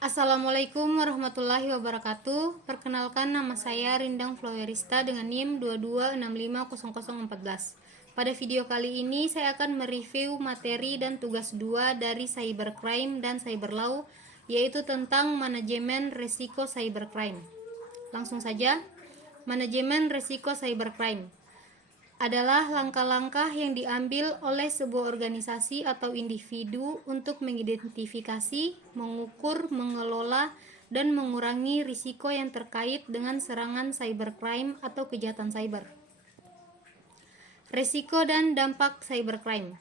Assalamualaikum warahmatullahi wabarakatuh. Perkenalkan, nama saya Rindang Flowerista dengan NIM 22650014. Pada video kali ini saya akan mereview materi dan tugas 2 dari Cybercrime dan Cyberlaw, yaitu tentang manajemen resiko cybercrime. Langsung saja, manajemen resiko cybercrime adalah langkah-langkah yang diambil oleh sebuah organisasi atau individu untuk mengidentifikasi, mengukur, mengelola, dan mengurangi risiko yang terkait dengan serangan cybercrime atau kejahatan cyber. Risiko dan dampak cybercrime.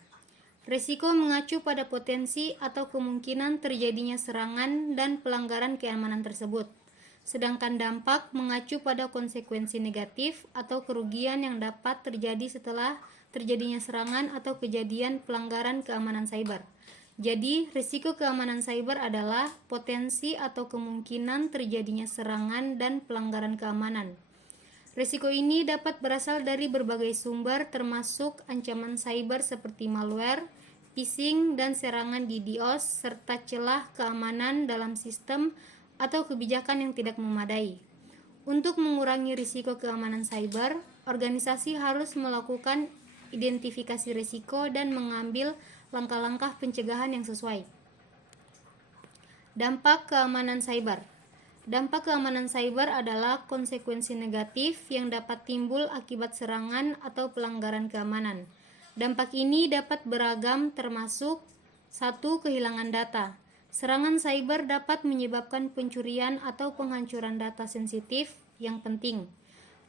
Risiko mengacu pada potensi atau kemungkinan terjadinya serangan dan pelanggaran keamanan tersebut. Sedangkan dampak mengacu pada konsekuensi negatif atau kerugian yang dapat terjadi setelah terjadinya serangan atau kejadian pelanggaran keamanan cyber. Jadi, risiko keamanan cyber adalah potensi atau kemungkinan terjadinya serangan dan pelanggaran keamanan. Risiko ini dapat berasal dari berbagai sumber termasuk ancaman cyber seperti malware, phishing, dan serangan DDoS, serta celah keamanan dalam sistem atau kebijakan yang tidak memadai. Untuk mengurangi risiko keamanan cyber, organisasi harus melakukan identifikasi risiko dan mengambil langkah-langkah pencegahan yang sesuai. Dampak keamanan cyber. Dampak keamanan cyber adalah konsekuensi negatif yang dapat timbul akibat serangan atau pelanggaran keamanan. Dampak ini dapat beragam termasuk 1. Kehilangan data. Serangan cyber dapat menyebabkan pencurian atau penghancuran data sensitif yang penting.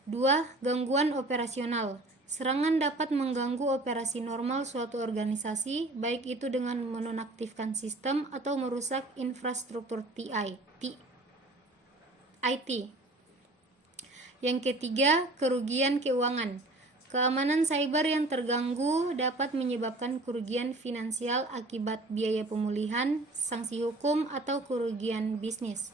2. Gangguan operasional. Serangan dapat mengganggu operasi normal suatu organisasi, baik itu dengan menonaktifkan sistem atau merusak infrastruktur IT. Yang ketiga, kerugian keuangan. Keamanan cyber yang terganggu dapat menyebabkan kerugian finansial akibat biaya pemulihan, sanksi hukum, atau kerugian bisnis.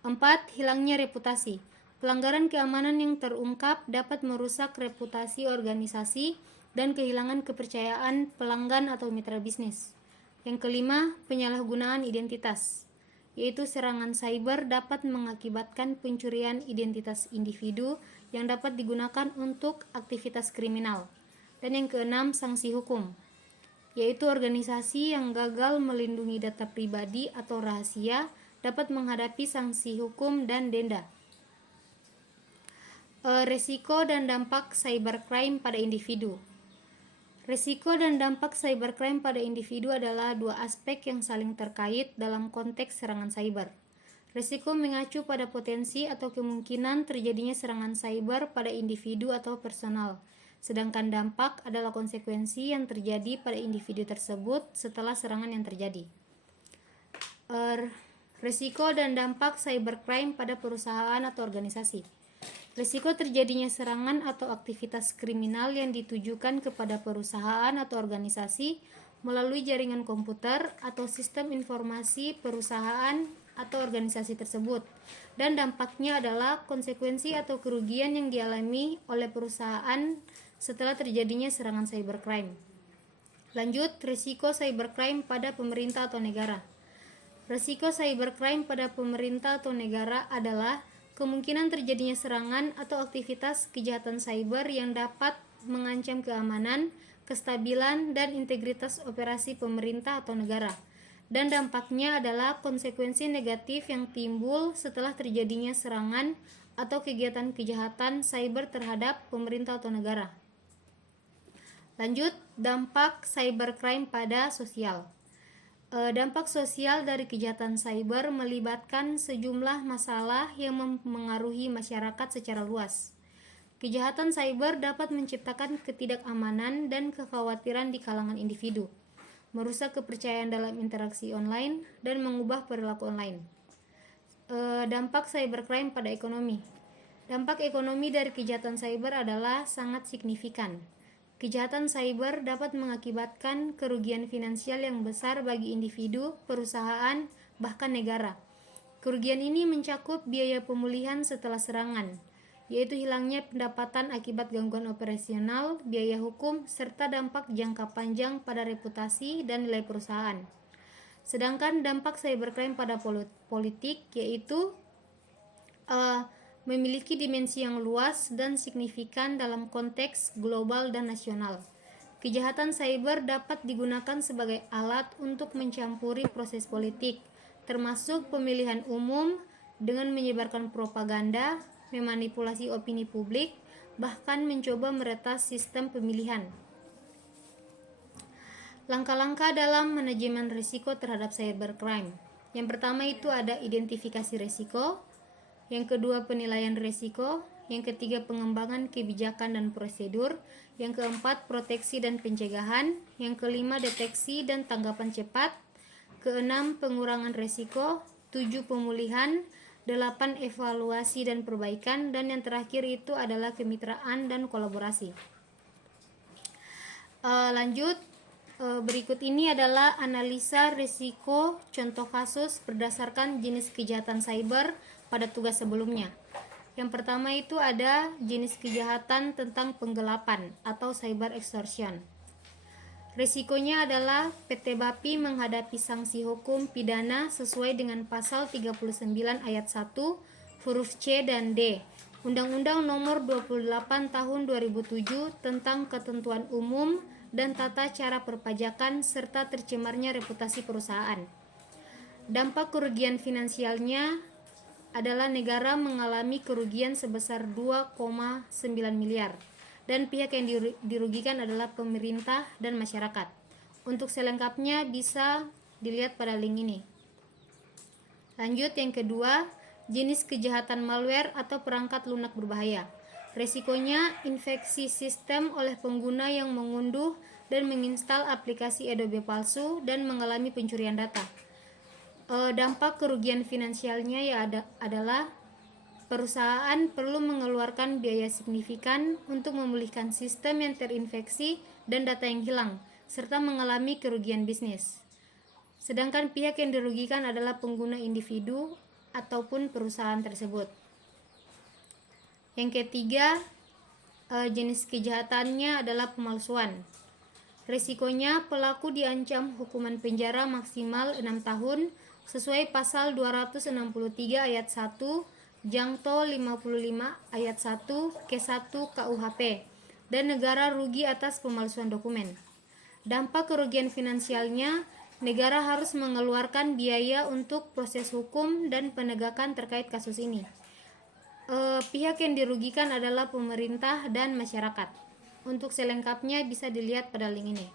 4. Hilangnya reputasi. Pelanggaran keamanan yang terungkap dapat merusak reputasi organisasi dan kehilangan kepercayaan pelanggan atau mitra bisnis. Yang kelima, penyalahgunaan identitas, yaitu serangan cyber dapat mengakibatkan pencurian identitas individu yang dapat digunakan untuk aktivitas kriminal. Dan yang keenam, sanksi hukum, yaitu organisasi yang gagal melindungi data pribadi atau rahasia dapat menghadapi sanksi hukum dan denda. Resiko dan dampak cybercrime pada individu. Risiko dan dampak cybercrime pada individu adalah dua aspek yang saling terkait dalam konteks serangan cyber. Risiko mengacu pada potensi atau kemungkinan terjadinya serangan cyber pada individu atau personal, sedangkan dampak adalah konsekuensi yang terjadi pada individu tersebut setelah serangan yang terjadi. Risiko dan dampak cybercrime pada perusahaan atau organisasi. Risiko terjadinya serangan atau aktivitas kriminal yang ditujukan kepada perusahaan atau organisasi melalui jaringan komputer atau sistem informasi perusahaan atau organisasi tersebut, dan dampaknya adalah konsekuensi atau kerugian yang dialami oleh perusahaan setelah terjadinya serangan cybercrime. Lanjut, risiko cybercrime pada pemerintah atau negara. Risiko cybercrime pada pemerintah atau negara adalah kemungkinan terjadinya serangan atau aktivitas kejahatan cyber yang dapat mengancam keamanan, kestabilan, dan integritas operasi pemerintah atau negara. Dan dampaknya adalah konsekuensi negatif yang timbul setelah terjadinya serangan atau kegiatan kejahatan cyber terhadap pemerintah atau negara. Lanjut, dampak cybercrime pada sosial. Dampak sosial dari kejahatan cyber melibatkan sejumlah masalah yang mempengaruhi masyarakat secara luas. Kejahatan cyber dapat menciptakan ketidakamanan dan kekhawatiran di kalangan individu, merusak kepercayaan dalam interaksi online, dan mengubah perilaku online. Dampak cybercrime pada ekonomi. Dampak ekonomi dari kejahatan cyber adalah sangat signifikan. Kejahatan cyber dapat mengakibatkan kerugian finansial yang besar bagi individu, perusahaan, bahkan negara. Kerugian ini mencakup biaya pemulihan setelah serangan, yaitu hilangnya pendapatan akibat gangguan operasional, biaya hukum, serta dampak jangka panjang pada reputasi dan nilai perusahaan. Sedangkan dampak cybercrime pada politik yaitu memiliki dimensi yang luas dan signifikan dalam konteks global dan nasional. Kejahatan cyber dapat digunakan sebagai alat untuk mencampuri proses politik, termasuk pemilihan umum, dengan menyebarkan propaganda, memanipulasi opini publik, bahkan mencoba meretas sistem pemilihan. Langkah-langkah dalam manajemen risiko terhadap cybercrime. Yang pertama itu ada identifikasi risiko, yang kedua penilaian risiko, yang ketiga pengembangan kebijakan dan prosedur, yang keempat proteksi dan pencegahan, yang kelima deteksi dan tanggapan cepat, keenam pengurangan risiko, 7 pemulihan, 8 evaluasi dan perbaikan, dan yang terakhir itu adalah kemitraan dan kolaborasi. Berikut ini adalah analisa risiko contoh kasus berdasarkan jenis kejahatan cyber pada tugas sebelumnya. Yang pertama itu ada jenis kejahatan tentang penggelapan atau cyber extortion. Risikonya adalah PT BAPI menghadapi sanksi hukum pidana sesuai dengan pasal 39 ayat 1 huruf C dan D Undang-Undang Nomor 28 Tahun 2007 tentang Ketentuan Umum dan Tata Cara Perpajakan serta tercemarnya reputasi perusahaan. Dampak kerugian finansialnya adalah negara mengalami kerugian sebesar 2,9 miliar dan pihak yang dirugikan adalah pemerintah dan masyarakat. Untuk selengkapnya bisa dilihat pada link ini. Lanjut, yang kedua, jenis kejahatan malware atau perangkat lunak berbahaya. Resikonya infeksi sistem oleh pengguna yang mengunduh dan menginstal aplikasi Adobe palsu dan mengalami pencurian data. Dampak kerugian finansialnya adalah perusahaan perlu mengeluarkan biaya signifikan untuk memulihkan sistem yang terinfeksi dan data yang hilang, serta mengalami kerugian bisnis. Sedangkan pihak yang dirugikan adalah pengguna individu ataupun perusahaan tersebut. Yang ketiga, jenis kejahatannya adalah pemalsuan. Risikonya pelaku diancam hukuman penjara maksimal 6 tahun sesuai pasal 263 ayat 1 Jangto 55 ayat 1 K1 KUHP dan negara rugi atas pemalsuan dokumen. Dampak kerugian finansialnya, negara harus mengeluarkan biaya untuk proses hukum dan penegakan terkait kasus ini. Pihak yang dirugikan adalah pemerintah dan masyarakat. Untuk selengkapnya bisa dilihat pada link ini.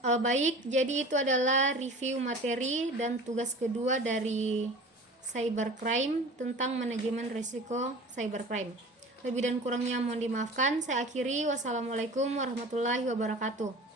Baik, jadi itu adalah review materi dan tugas kedua dari cybercrime tentang manajemen risiko cybercrime. Lebih dan kurangnya mohon dimaafkan. Saya akhiri. Wassalamualaikum warahmatullahi wabarakatuh.